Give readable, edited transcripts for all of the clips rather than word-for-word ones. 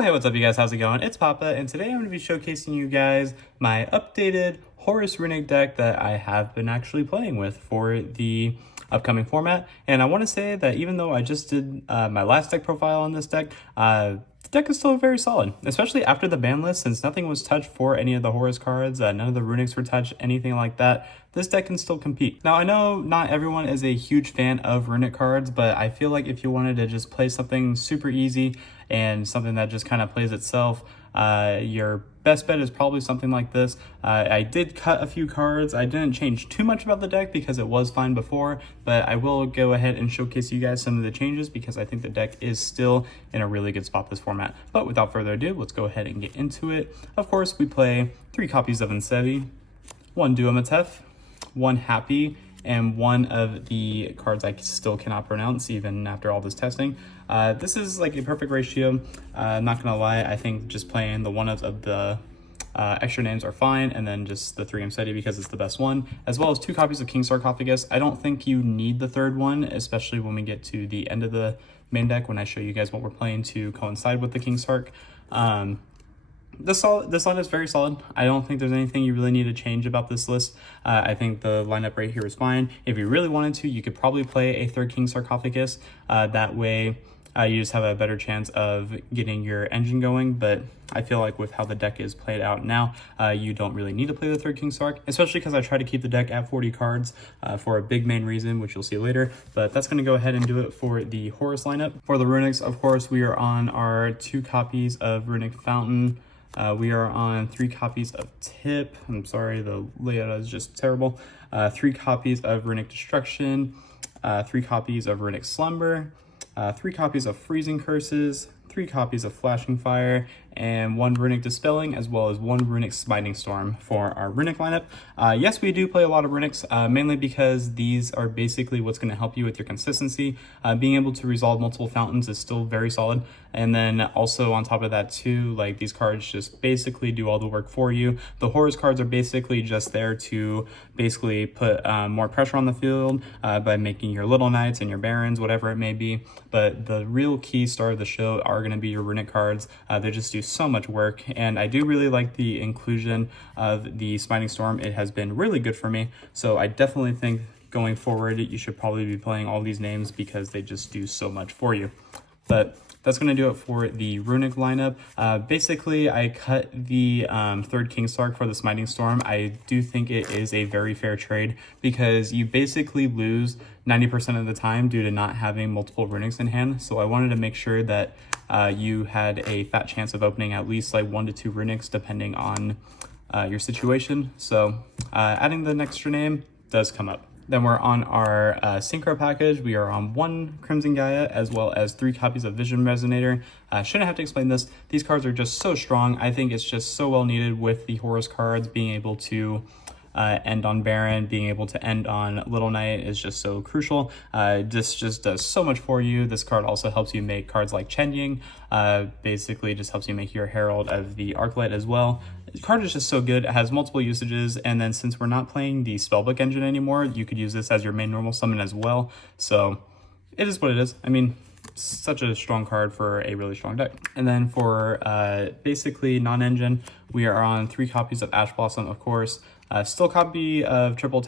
Oh, hey, what's up, you guys? How's it going? It's Papa, and today I'm going to be showcasing you guys my updated Horus Runick deck that I have been actually playing with for the upcoming format. And I want to say that even though I just did my last deck profile on this deck, the deck is still very solid, especially after the ban list, since nothing was touched for any of the Horus cards, none of the Runicks were touched, anything like that. This deck can still compete. Now, I know not everyone is a huge fan of Runick cards, but I feel like if you wanted to just play something super easy and something that just kind of plays itself, your best bet is probably something like this. I did cut a few cards. I didn't change too much about the deck because it was fine before, but I will go ahead and showcase you guys some of the changes because I think the deck is still in a really good spot this format. But without further ado, let's go ahead and get into it. Of course, we play 3 copies of Insevi, 1 Duomatef, 1 Happy, and 1 of the cards I still cannot pronounce even after all this testing. This is like a perfect ratio. I'm not gonna lie, I think just playing the one of the extra names are fine, and then just the 3 Insevi because it's the best one, as well as 2 copies of King Sarcophagus. I don't think you need the 3rd one, especially when we get to the end of the main deck when I show you guys what we're playing to coincide with the King Sark. This line is very solid. I don't think there's anything you really need to change about this list. I think the lineup right here is fine. If you really wanted to, you could probably play a 3rd King Sarcophagus. That way, you just have a better chance of getting your engine going. But I feel like with how the deck is played out now, you don't really need to play the 3rd King Sark, especially because I try to keep the deck at 40 cards for a big main reason, which you'll see later. But that's going to go ahead and do it for the Horus lineup. For the Runicks, of course, we are on our 2 copies of Runick Fountain. We are on 3 copies of Tip. I'm sorry, the layout is just terrible. 3 copies of Runick Destruction, 3 copies of Runick Slumber, 3 copies of Freezing Curses, 3 copies of Flashing Fire, and 1 Runick Dispelling, as well as 1 Runick Smiting Storm for our Runick lineup. Yes, we do play a lot of Runicks, mainly because these are basically what's going to help you with your consistency. Being able to resolve multiple fountains is still very solid. And then also on top of that too, like these cards just basically do all the work for you. The Horus cards are basically just there to basically put more pressure on the field by making your Little Knights and your Barons, whatever it may be. But the real key star of the show are going to be your Runick cards. They just do so much work, and I do really like the inclusion of the Smiting Storm. It has been really good for me, so I definitely think going forward you should probably be playing all these names because they just do so much for you. But that's going to do it for the Runick lineup. Basically, I cut the 3rd King Sark for the Smiting Storm. I do think it is a very fair trade because you basically lose 90% of the time due to not having multiple Runicks in hand. So I wanted to make sure that you had a fat chance of opening at least like 1 to 2 Runicks depending on your situation. So adding the extra name does come up. Then we're on our Synchro package. We are on 1 Crimson Gaia as well as 3 copies of Vision Resonator. Shouldn't have to explain this. These cards are just so strong. I think it's just so well needed with the Horus cards being able to end on Baron, being able to end on Little Knight is just so crucial. This just does so much for you. This card also helps you make cards like Chen Ying. Basically just helps you make your Herald of the Arclight as well. The card is just so good. It has multiple usages, and then since we're not playing the Spellbook engine anymore, you could use this as your main normal summon as well. So it is what it is. I mean, such a strong card for a really strong deck. And then for basically non-engine, we are on 3 copies of Ash Blossom, of course. Still copy of 1 Triple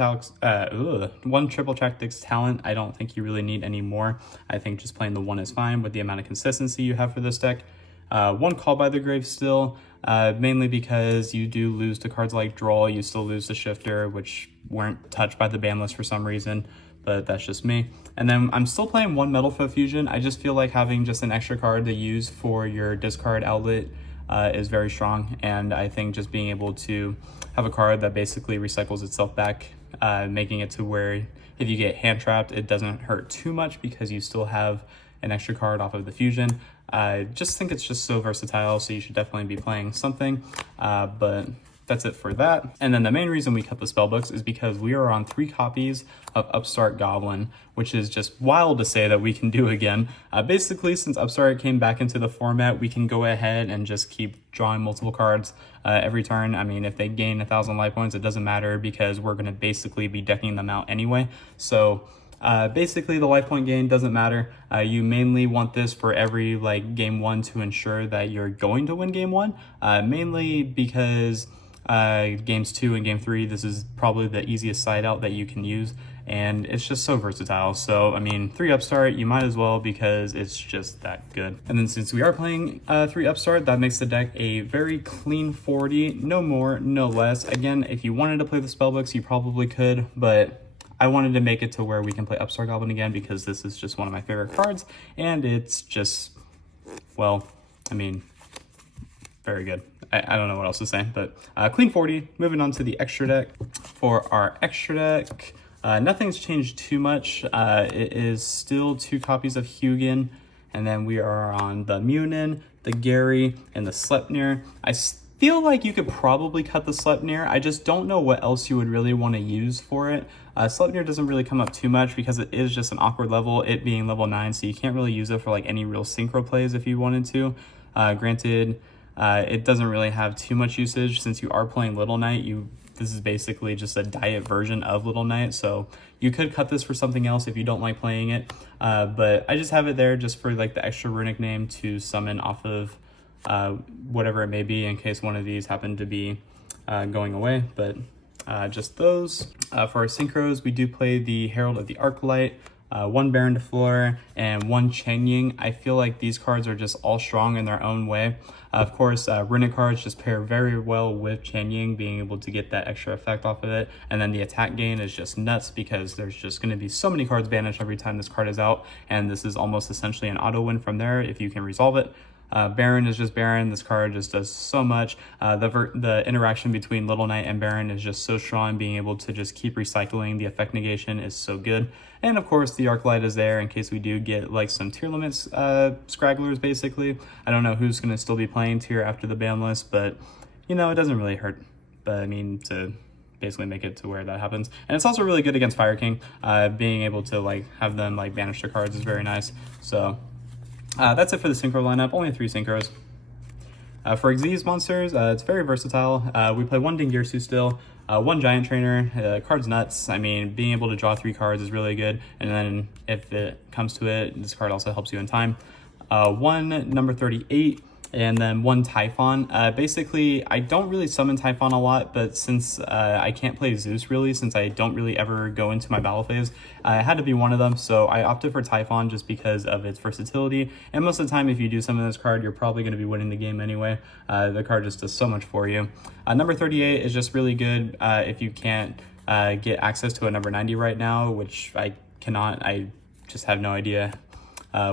Tactics Talent. I don't think you really need any more. I think just playing the 1 is fine with the amount of consistency you have for this deck. 1 Call by the Grave still, mainly because you do lose to cards like Droll. You still lose the Shifter, which weren't touched by the ban list for some reason, but that's just me. And then I'm still playing 1 Metalfoot Fusion. I just feel like having just an extra card to use for your discard outlet is very strong, and I think just being able to have a card that basically recycles itself back, making it to where if you get hand trapped, it doesn't hurt too much because you still have an extra card off of the fusion. I just think it's just so versatile, so you should definitely be playing something, but that's it for that. And then the main reason we cut the spellbooks is because we are on 3 copies of Upstart Goblin, which is just wild to say that we can do again. Basically, since Upstart came back into the format, we can go ahead and just keep drawing multiple cards every turn. I mean, if they gain 1,000 life points, it doesn't matter because we're going to basically be decking them out anyway. So Basically, the life point gain doesn't matter. You mainly want this for every like game 1 to ensure that you're going to win game 1, mainly because games 2 and game 3, this is probably the easiest side out that you can use, and it's just so versatile. So I mean, 3 upstart, you might as well, because it's just that good. And then since we are playing 3 upstart, that makes the deck a very clean 40, no more, no less. Again, if you wanted to play the spellbooks, you probably could, but I wanted to make it to where we can play Upstart Goblin again, because this is just one of my favorite cards, and it's just, well, I mean, very good. I don't know what else to say, but clean 40. Moving on to the extra deck. For our extra deck, nothing's changed too much. It is still 2 copies of Hugin, and then we are on the Munin, the Gary, and the Sleipnir. I feel like you could probably cut the Sleipnir. I just don't know what else you would really want to use for it. Sleipnir doesn't really come up too much because it is just an awkward level, it being level 9, so you can't really use it for like any real synchro plays if you wanted to. Granted, it doesn't really have too much usage since you are playing Little Knight. This is basically just a diet version of Little Knight, so you could cut this for something else if you don't like playing it. But I just have it there just for like the extra runic name to summon off of whatever it may be, in case one of these happen to be going away. But just those. For our synchros, we do play the Herald of the Arclight, 1 Baron de Fleur, and 1 Chen-Ying. I feel like these cards are just all strong in their own way. Of course, Runick cards just pair very well with Chen-Ying, being able to get that extra effect off of it. And then the attack gain is just nuts, because there's just going to be so many cards banished every time this card is out, and this is almost essentially an auto win from there if you can resolve it. Baron is just Baron. This card just does so much. The interaction between Little Knight and Baron is just so strong. Being able to just keep recycling the effect negation is so good. And of course, the Arclight is there in case we do get like some tier limits scragglers, basically. I don't know who's going to still be playing tier after the ban list, but you know, it doesn't really hurt. But I mean, to basically make it to where that happens. And it's also really good against Fire King. Being able to like have them like banish their cards is very nice. So that's it for the synchro lineup. Only 3 synchros. For Xyz monsters, it's very versatile. We play 1 Dingirsu still, 1 Giant Trainer. Card's nuts. I mean, being able to draw 3 cards is really good. And then if it comes to it, this card also helps you in time. 1 number 38. And then 1 Typhon. Basically, I don't really summon Typhon a lot, but since I can't play Zeus really, since I don't really ever go into my battle phase, it had to be one of them, so I opted for Typhon just because of its versatility. And most of the time, if you do summon this card, you're probably going to be winning the game anyway. The card just does so much for you. Number 38 is just really good if you can't get access to a number 90 right now, which I cannot. I just have no idea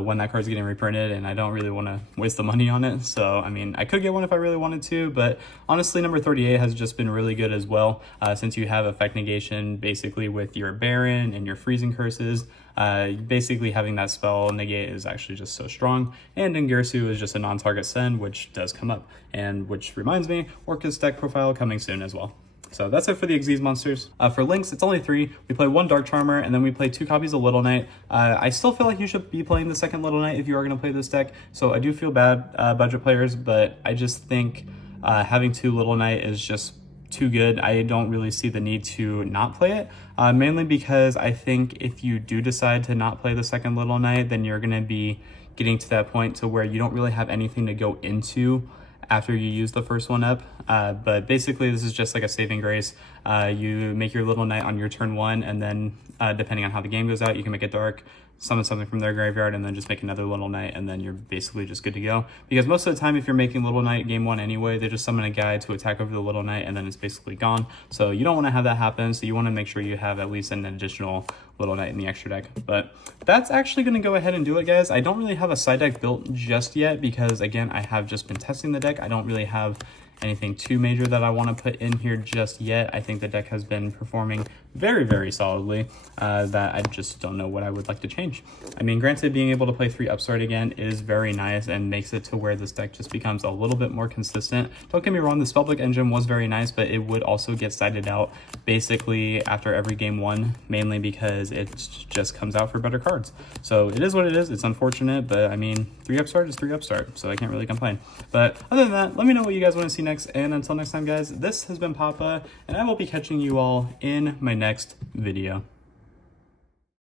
when that card's getting reprinted, and I don't really want to waste the money on it. So I mean, I could get one if I really wanted to, but honestly number 38 has just been really good as well, since you have effect negation basically with your Baron and your freezing curses. Basically having that spell negate is actually just so strong. And Dingirsu is just a non-target send, which does come up, and which reminds me, Orcus deck profile coming soon as well. So that's it for the Xyz monsters. For links, it's only 3. We play 1 Dark Charmer, and then we play 2 copies of Little Knight. I still feel like you should be playing the second Little Knight if you are going to play this deck. So I do feel bad, budget players, but I just think having 2 Little Knight is just too good. I don't really see the need to not play it, mainly because I think if you do decide to not play the second Little Knight, then you're going to be getting to that point to where you don't really have anything to go into after you use the first one up. But basically this is just like a saving grace. You make your Little Knight on your turn 1, and then depending on how the game goes out, you can make it dark, summon something from their graveyard, and then just make another Little Knight, and then you're basically just good to go. Because most of the time, if you're making Little Knight game 1 anyway, they just summon a guy to attack over the Little Knight, and then it's basically gone. So you don't want to have that happen, so you want to make sure you have at least an additional Little Knight in the extra deck. But that's actually going to go ahead and do it, guys. I don't really have a side deck built just yet, because again, I have just been testing the deck. I don't really have anything too major that I want to put in here just yet. I think the deck has been performing very, very solidly, that I just don't know what I would like to change. I mean, granted, being able to play 3 Upstart again is very nice and makes it to where this deck just becomes a little bit more consistent. Don't get me wrong, the Spellbook engine was very nice, but it would also get sided out basically after every game 1, mainly because it just comes out for better cards. So it is what it is. It's unfortunate, but I mean, 3 Upstart is 3 Upstart, so I can't really complain. But other than that, let me know what you guys want to see next, and until next time, guys, this has been Papa, and I will be catching you all in my next video.